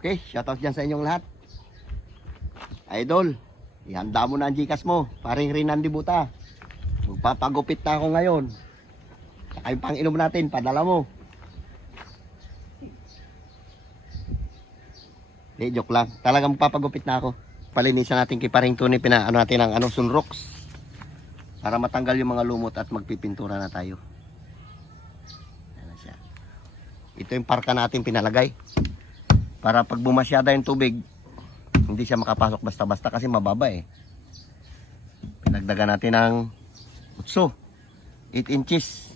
Okay, shoutout dyan sa inyong lahat. Idol, ihanda mo na ang Gcash mo. Paring Rinandi Buta. Magpapagupit na ako ngayon. Saka yung pang-inom natin, padala mo. Hindi, joke lang. Talagang magpapagupit na ako. Palinisan natin kay paring Tony, pinaano natin ng Sunrox. Para matanggal yung mga lumot at magpipintura na tayo. Ayan siya. Ito yung parka natin pinalagay. Para pag bumasyada yung tubig, hindi siya makapasok basta-basta kasi mababa eh. Pinagdagan natin ng utso. 8 inches.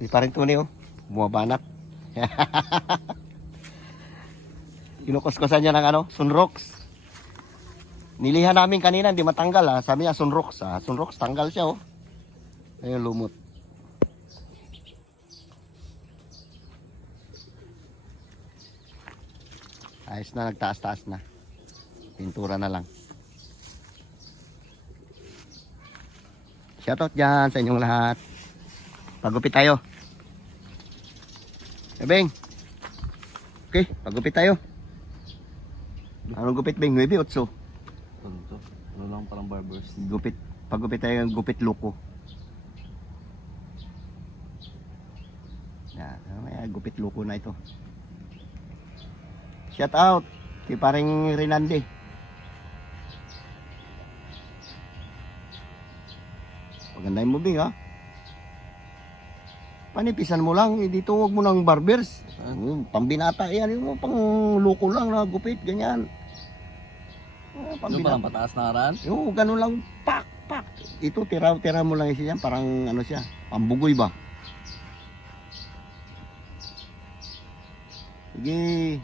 Hindi pa rin Tony oh. Bumabanat. Kinukuskusan niya ng Sunrox. Nilihan namin kanina, hindi matanggal ha. Sabi niya Sunrox ha. Sunrox, tanggal siya oh. Ayun, lumot. Ayos na, nagtaas-taas na. Pintura na lang. Shoutout dyan sa inyong lahat. Pagupit tayo. Beng. Okay, pagupit tayo. Anong gupit, Beng? 9-8. Ano lang, parang barbers. Gupit. Pagupit tayo ng gupit loko. Yan, gupit loko na ito. Shout out kay paring Rinandi. Pagandahin mo, Bing, ha? Panipisan mo lang, dito huwag mo ng barbers. Pambinata yan, yung pang loko lang na gupit, ganyan. Ano parang pataas na karan? Oo, ganun lang, pak, pak. Ito, tira mo lang siya, parang siya, pambugoy ba? Sige.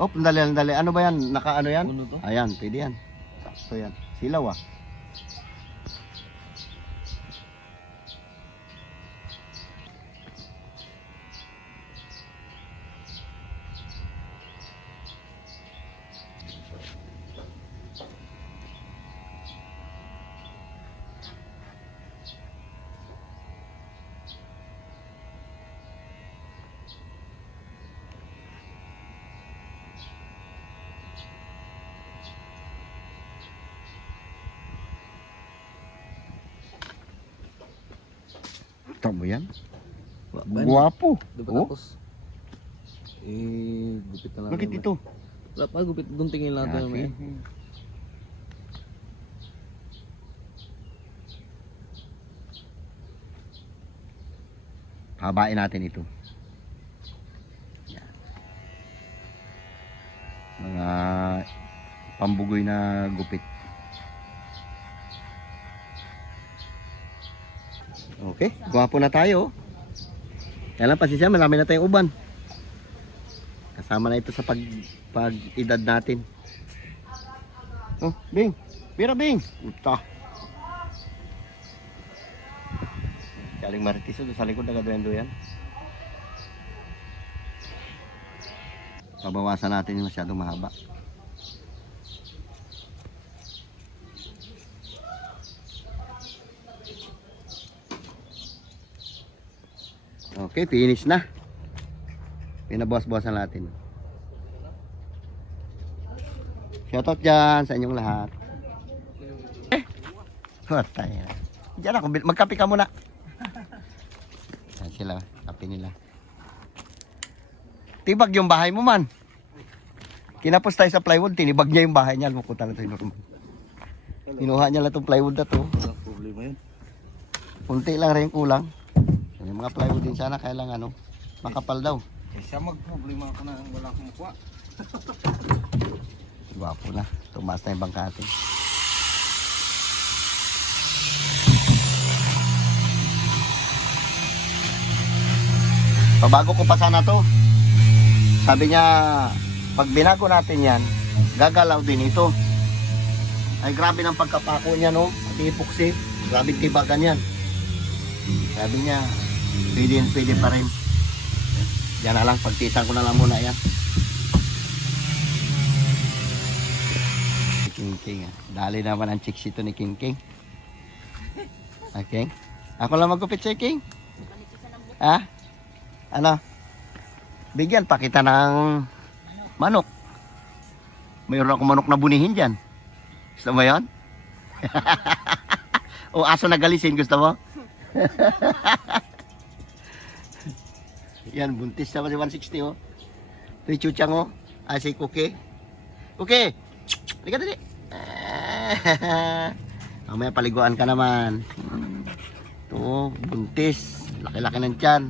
Oh, dali. Ano ba yan? Naka yan? Ano to? Ayan, pwede yan. Sakto yan. Silaw ah. Tama yan. Guwapo. Di ba Oh, tapos? Gupit na lang. bakit ito? Wala pa, gupit. Doon tingin lang tayo may. Habain natin ito. Yan. Mga pambugoy na gupit. Okay, guwapo na tayo. Kaya lang pasisya, marami na tayong uban. Kasama na ito sa pag-edad natin. Oh, Bing. Bira, Bing. Ito. Galing Marites doon sa likod, nagaduendo yan. Pabawasan natin yung masyadong mahaba. Okay, finish na. Pinabawas-bawasan natin. Shoutout dyan sa inyong lahat. Patay na. Diyan ako, magkape ka muna. Yan sila, kape nila. Tibag yung bahay mo man. Kinapos tayo sa plywood, tinibag niya yung bahay niya. Lukuta na ito yung normal. Kinuha niya lang itong plywood na to. Wala problema yun. Punti lang rin kulang. Yung mga plywood din sana, kaya lang makapal daw. Siya mag-problema ako na wala akong makuha. Gwapo na. Tumaas na yung bangka natin. Pabago ko pa sana to. Sabi niya, pag binago natin yan, gagalaw din ito. Ay grabe ng pagkapako niya no. At epoxy. Grabe tibagan yan. Sabi niya, pwede pa rin. Yan na lang, pagtitan ko na lang muna yan. Si King King ah. Dali naman ang chicks ito ni King King. Okay. Ako lang magkupit si King. Ha? Ano? Bigyan pa kita ng manok. Mayroon akong manok na bunihin dyan. Gusto mo yan? O aso na galisin, gusto mo? Yan, buntis naman si 160 oh. Ito yung chuchang oh. Si Cookie. Cookie! Halika dali. Mamaya paliguan ka naman. Ito, buntis. Laki-laki ng tiyan.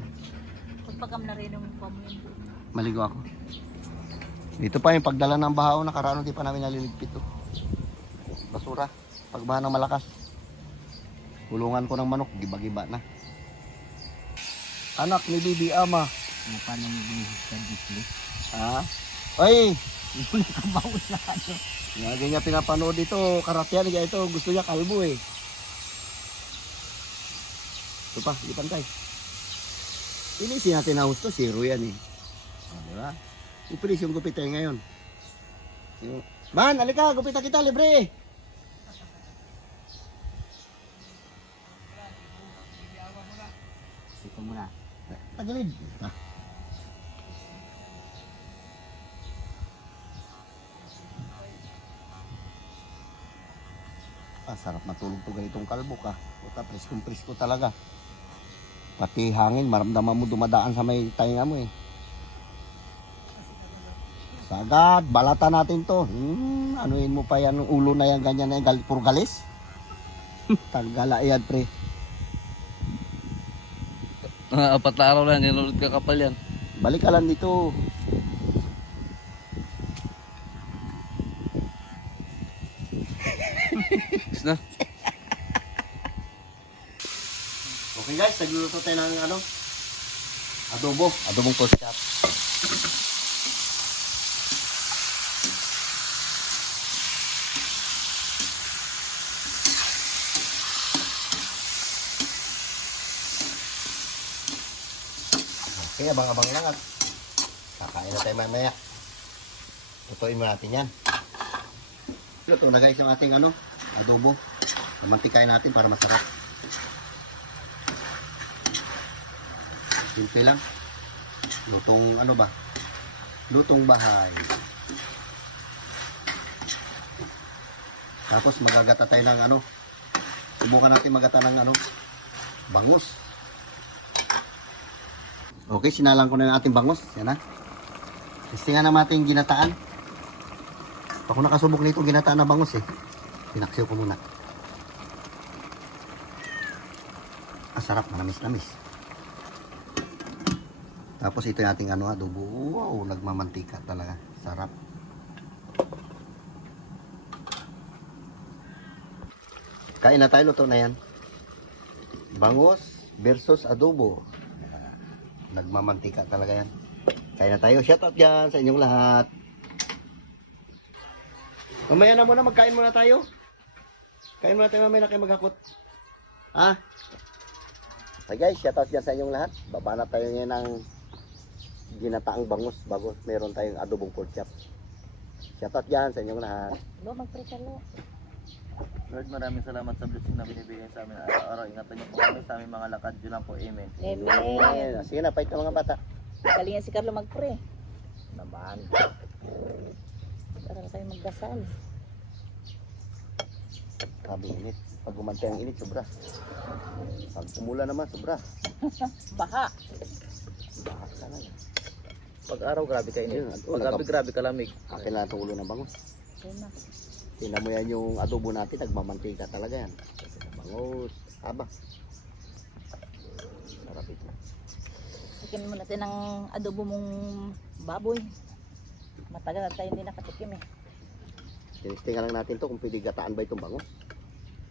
Pagpagam na rin yung pamuyin. Maligo ako. Dito pa yung pagdala ng bahaw, nakaraan di pa namin naliligpit to. Basura, pagbaha ng malakas. Kulungan ko ng manok, giba-giba na. Anak ni Bibi Ama. Ano pa nang binihis ka dito? Ha? Oy! Yung nakabawas na ano. Lagi niya pinapanood dito, karatian niya ito, gusto niya kalbo eh. Ito pa, di pantay. Inisin natin na husto, zero yan eh. Diba? Ipilis yung gupit tayo ngayon. Man, alika, gupita kita, libre! Ito muna. Tagalid. Sarap matulog to ganitong kalbo ka. Puta, presko talaga. Pati hangin, maramdaman mo dumadaan sa may tainga mo eh. Sagad, balatan natin to. Anuin mo pa yan, ulo na yan, ganyan na yan, puro galis. Tagala yan, pre. Apat na araw lang, ulit kakapal yan. Balik ka lang dito. Na. Okay guys, nagluluto tayo ng ano? Adobong pork chop. Okay, abang-abang lang at kakain na tayo mamaya. Tutuin mo natin yan. Luto na guys yung ating ano, adobo. Mamantikain natin para masarap. Simple lang. Lutong ano ba? Lutong bahay. Tapos magagata tayo ng ano. Subukan natin magata ng ano, bangus. Okay, sinalang ko na yung ating bangus. Yan na. Testingan naman natin yung ginataan. Ako nakasubok nito ginataan na bangus eh. Pinaksiw ko muna. Sarap, manamis-namis. Tapos ito yung ating ano, adobo. Wow, nagmamantika talaga. Sarap. Kain na tayo, luto na yan. Bangus versus adobo. Nagmamantika talaga yan. Kain na tayo. Shout out dyan sa inyong lahat. Mamaya na muna, magkain muna tayo. Kain muna tayo, mamaya na kayo maghakot. Ha? Hey guys, shout out dyan sa inyong lahat. Baba na tayo ngayon ng ginataang bangus bago meron tayong adobong pork chop. Shout out dyan sa inyong lahat. Lo, magprekalo. Lord, maraming salamat sa blessing na binibigay sa amin araw-araw. Ingatan niyo po kami sa aming mga lakad. Yun lang po. Amen. Amen. Sige na, pahit ng mga bata. Galingan si Carlo magpre. Naman. Para na tayo magdasal. Sabi init. Pag umantay ang init, sobra. Pag umula naman, sobra. Baha. Bahas ka na yan. Pag araw, grabe ka init. Yun, Pag gabi, grabe ka lamig. Akin lang itong ulo ng bangus. Ayun na. Tingnan mo yan yung adobo natin, nagmamantika talaga yan. Bangus. Aba. Sarap ito. Tikim mo natin ng adobo mong baboy. Matagal na tayo hindi nakatikim eh. Tinistingan lang natin to kung pwede gataan ba itong bangus.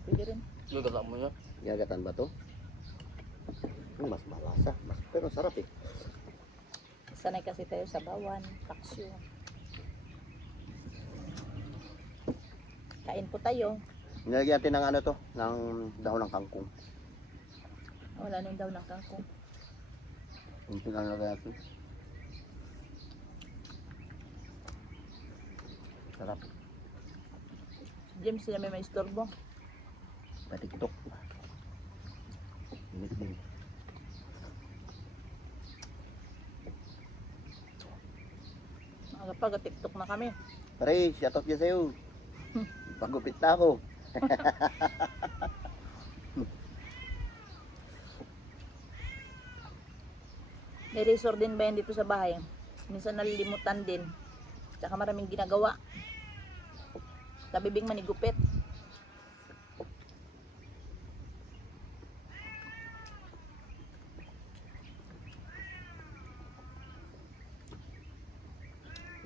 Pwede rin. Gagataan mo yan. Gagataan ba to? Mas malasa. Pero sarap eh. Sanay kasi tayo sa bawan, paksyo. Kain po tayo. Nilagyan natin ng ano to, ng dahon ng kangkong. Wala nang daw ng kangkong. Kunti lang nilagyan natin. Sarap. James, sila may istorbo. Patiktok. Init din. Pag-tiktok na kami. Pare, shout out yan sa'yo. Pagupit na ako. May resort din ba yan dito sa bahay? Minsan nalilimutan din. Tsaka maraming ginagawa. Kabibing manigupit.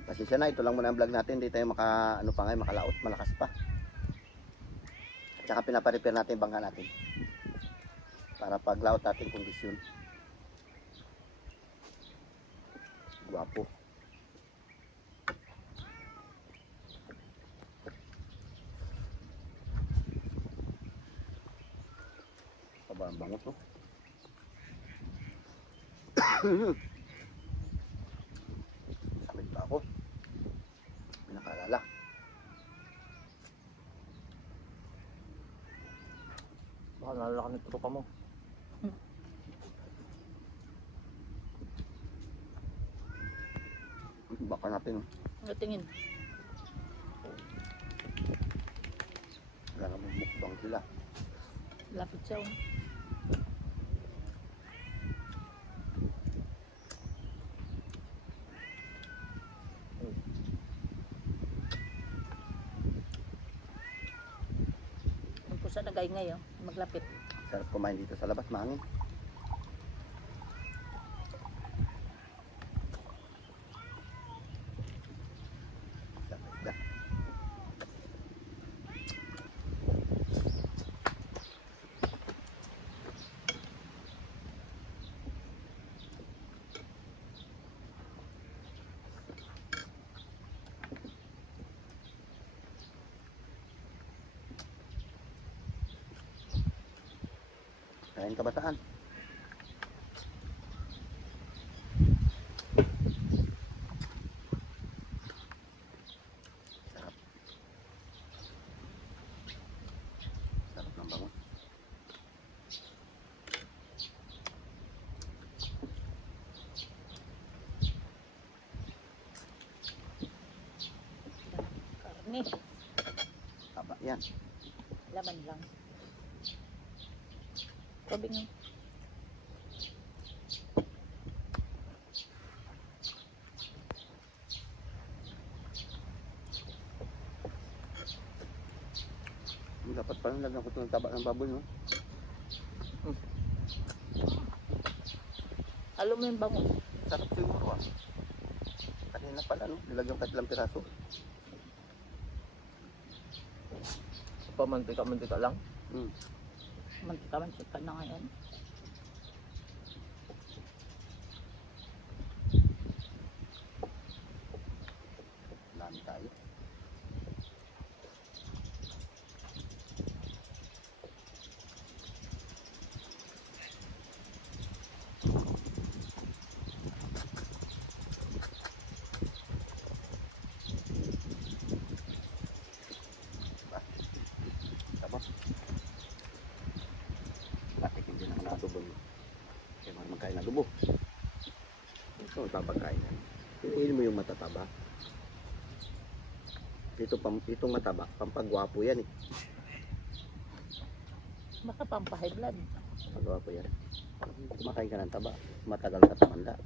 Pasensya na, ito lang muna ang vlog natin. Hindi tayo ano pa ngayon, makalaot, malakas pa. Tsaka pinaparepare natin yung bangka natin. Para paglaot natin kondisyon. Guwapo. Aba, ang bango to. Sakit pa ako. Pinakalala. Baka nalalakan ng tropa mo. Baka natin. Natingin. Wala namang mukbang sila. Lapit siya. Oh. Ang pusa nagay-ngay oh. Maglapit. Sarap kumain dito sa labas, mahangin. Sarap isda. Kain kabataan. Sarap. Sarap ng bango. Karne. Haba yan. Laman lang. Tubig nga. Dapat pa rin lagyan ko ito ng taba ng baboy, no? Alam mo yung bango. Sarap siguro, ah. Kanina pala, no? Nilagyan ka ilang piraso. Pamantika-mantika lang. Mantika na ngayon. Dami tayo. Tama. Bakit hindi naman nadubo mo? Kaya mga magkain na dubo. Ito ang papagkain yan. Piliin mo yung matataba. Itong mataba, pampagwapo yan eh. Baka pampahay blood. Pampagwapo yan. Kumakain ka ng taba, matagal ka tumanda.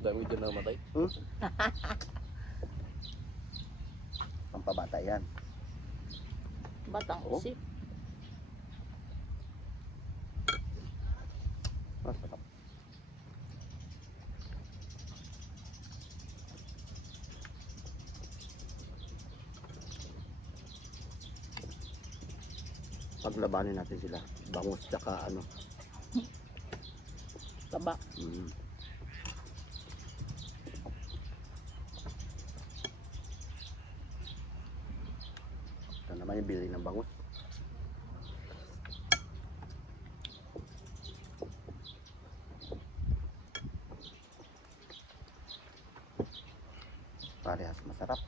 Dami dyan na namatay. Pampabata yan. Batang Oh. usip. Masarap. Paglabanin natin sila, bangus tsaka ano. Taba. Ito naman yung bili ng bangus. Parehas masarap.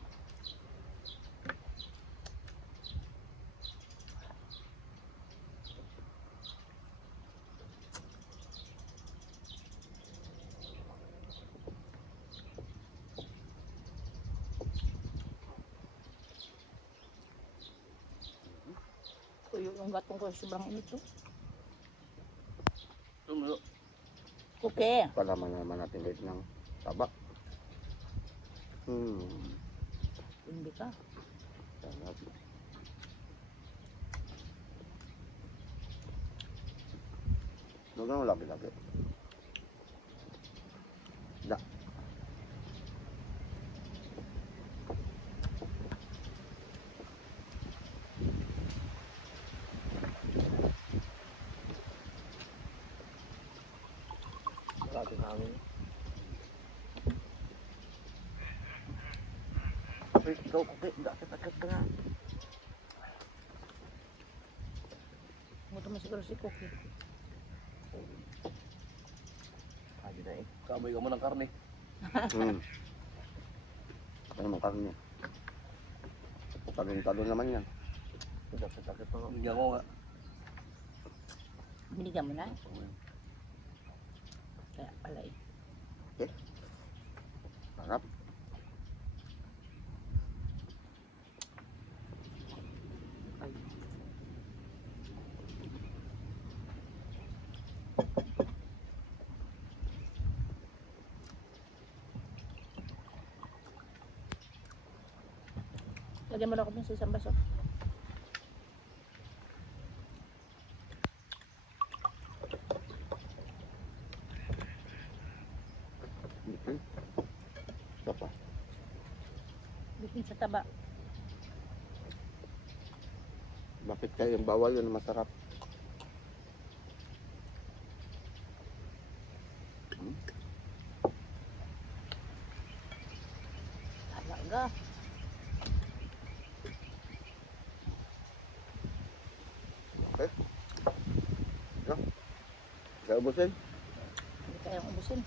Yung gatong ko sobrang init to. Tumulo. Okay. Palaman naman natin dito ng tabak. Hindi ka. Sarap. Huwag nang lagi-lagi. Da. Grabe namin. Ay, ikaw, okay. Agad ka nga. Gutom na siguro si Cookie. Sabi na eh. Kamoy ka mo ng karne. Ano mo karne? Talon-talon naman yan. Sakit mo. Hindi ako nga. Binigyan mo na. Kaya pala eh. Sarap. Lagyan mo na ako sa isang baso. Ito pa. Bitin sa taba. Bakit kayo yung bawal yun masarap? Talaga. Okay. Ikaw ubusin? Hindi kayang ubusin.